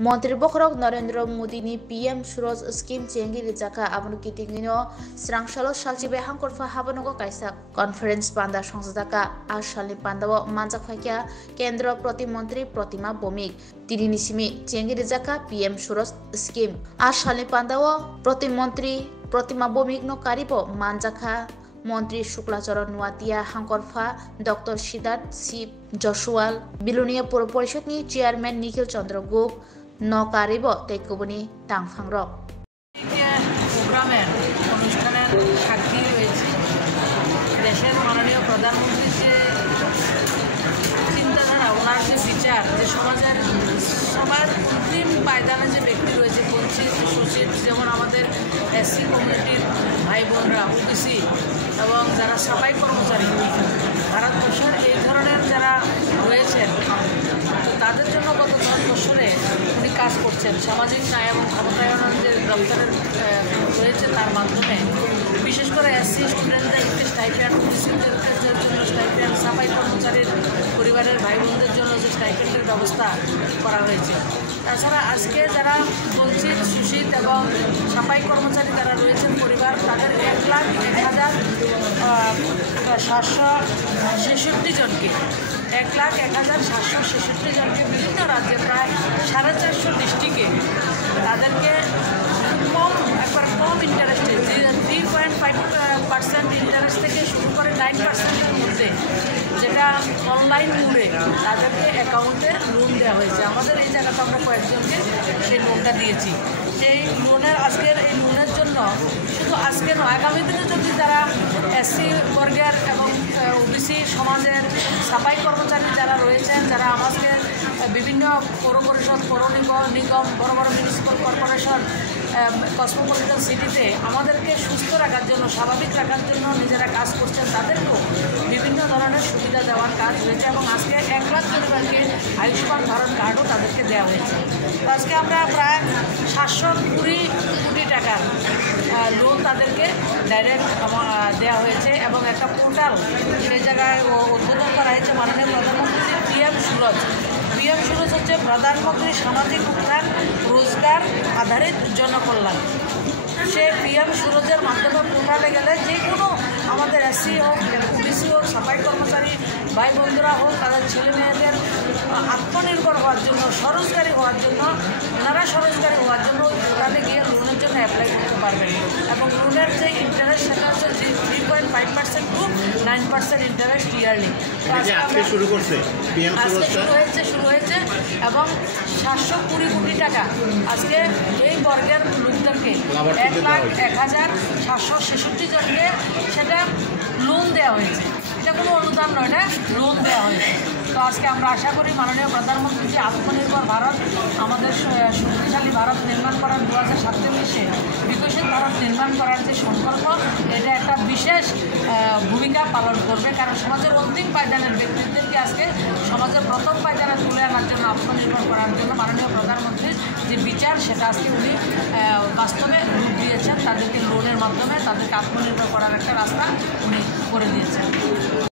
Montri Bokrok Narendra Modi ni PM Suroz Scheme Chengi Rijaka Abunu Kitingino Srangsalo Shalchibe Hangkorfa Habanugo Kaisa Conference Panda Songsadaka Ashali Pandawo Manjak Fakya Kendra Protimantri Protima Bomik Tirinisimi Chengi Rijaka PM Suroz Scheme Ashali Pandawo Protimantri Protima Bomik no Karibo Manjakha Montri Shuklacharan Nuatia Hangkorfa Dr. Siddharth C. Joshua Bilunia Pur Porishod ni Chairman Nikhil Chandra Gup নকারিব তেকুবনি টাংফাংরক প্রোগ্রামের অনুষ্ঠানের সাক্ষী রয়েছে। দেশের মাননীয় প্রধানমন্ত্রীর যে চিন্তাধারা, ওনার যে বিচার, যে সমাজের সবার অন্তিম পায়দানে যে ব্যক্তি রয়েছে, বঞ্চিত শোষিত, যেমন আমাদের এসসি কমিউনিটির ভাই বোনরা, ওবিসি এবং যারা সাফাই কর্মচারী ভারতবর্ষের এই ধরনের যারা রয়েছেন, তো তাদের জন্য গত 10 বছরে উনি কাজ করছেন। সামাজিক ন্যায় এবং ক্ষমতায়নের যে দপ্তরের রয়েছে তার মাধ্যমে বিশেষ করে এসসি স্টুডেন্টদেরকে স্টাইপেন্ড, ওবিসিদের জন্য স্টাইপেন্ড, সাফাই কর্মচারীর পরিবারের ভাই বোনদের জন্য যে স্টাইপেন্ডের ব্যবস্থা করা হয়েছে। তাছাড়া আজকে যারা বঞ্চিত, শোষিত এবং সাফাই কর্মচারী যারা রয়েছেন পরিবার, তাদের 1,01,766 জনকে 1,01,766 জনকে বিভিন্ন রাজ্যে প্রায় 450 ডিস্ট্রিক্টে তাদেরকে একবার কম ইন্টারেস্টে 3.5% ইন্টারেস্ট থেকে শুরু করে 9%-এর মধ্যে, যেটা অনলাইন মোডে তাদেরকে অ্যাকাউন্টে লোন দেওয়া হয়েছে। আমাদের এই জায়গাতে আমরা কয়েকজনকে সেই লোনটা দিয়েছি। সেই লোনের আজকের এই লোনের জন্য শুধু আজকে নয়, আগামী দিনে যদি যারা এসসি বর্গের এবং ওবিসি সমাজের সাফাই কর্মচারী যারা রয়েছেন, যারা আমাদের বিভিন্ন পৌর পরিষদ, পৌর নিগম, বড় বড় মিউনিসিপ্যাল কর্পোরেশন, কসমোপলিটন সিটিতে আমাদেরকে সুস্থ রাখার জন্য, স্বাভাবিক রাখার জন্য নিজেরা কাজ করছেন, তাদেরকেও বিভিন্ন ধরনের সুবিধা দেওয়ার কাজ হয়েছে এবং আজকে 1 লাখ পরিবারকে আয়ুষ্মান ভারত কার্ডও তাদেরকে দেওয়া হয়েছে। তো আজকে আমরা প্রায় 720 কোটি টাকার লোন তাদেরকে ডাইরেক্ট দেওয়া হয়েছে এবং একটা পোর্টাল সেই জায়গায় উদ্বোধন করা হয়েছে মাননীয় প্রধানমন্ত্রী PM সুরজ। PM সুরজ হচ্ছে প্রধানমন্ত্রী সামাজিক উন্নয়ন রোজগার আধারিত জনকল্যাণ। সে PM সুরজের মাধ্যমে পোর্টালে গেলে যে কোনো আমাদের এসসি হোক, ওবিসি হোক, সাফাই কর্মচারী ভাই বন্ধুরা হোক, তাদের ছেলে মেয়েদের আত্মনির্ভর হওয়ার জন্য, স্বরোজগারী হওয়ার জন্য, ওনারা স্বরোজগারী হওয়ার জন্য পোর্টালে গিয়ে লোনের জন্য অ্যাপ্লাই করতে পারবেন এবং লোনের যে ইন্টারেস্ট সেটা হচ্ছে 3.5% টু 9% ইন্টারেস্ট ইয়ারলি। আজকে শুরু হয়েছে এবং 720 কোটি টাকা আজকে এই বর্গের লোকদেরকে 1,01,766 জনকে সেটা লোন দেওয়া হয়েছে। এটা কোনো অনুদান নয়, এটা লোন দেওয়া হয়েছে। তো আজকে আমরা আশা করি মাননীয় প্রধানমন্ত্রী যে আত্মনির্ভর ভারত, আমাদের শক্তিশালী ভারত নির্মাণ করার 2047-এ বিকশিত ভারত নির্মাণ করার যে সংকল্প, এটা একটা বিশেষ ভূমিকা পালন করবে। কারণ সমাজের অন্তিম পায়দানের ব্যক্তিদেরকে আজকে সমাজের প্রথম পায়দানে তুলে আনার জন্য, আত্মনির্ভর করার জন্য মাননীয় প্রধানমন্ত্রীর যে বিচার, সেটা আজকে উনি বাস্তবে রূপ দিয়েছেন। তাদেরকে লোনের মাধ্যমে তাদেরকে আত্মনির্ভর করার একটা রাস্তা উনি করে দিয়েছেন।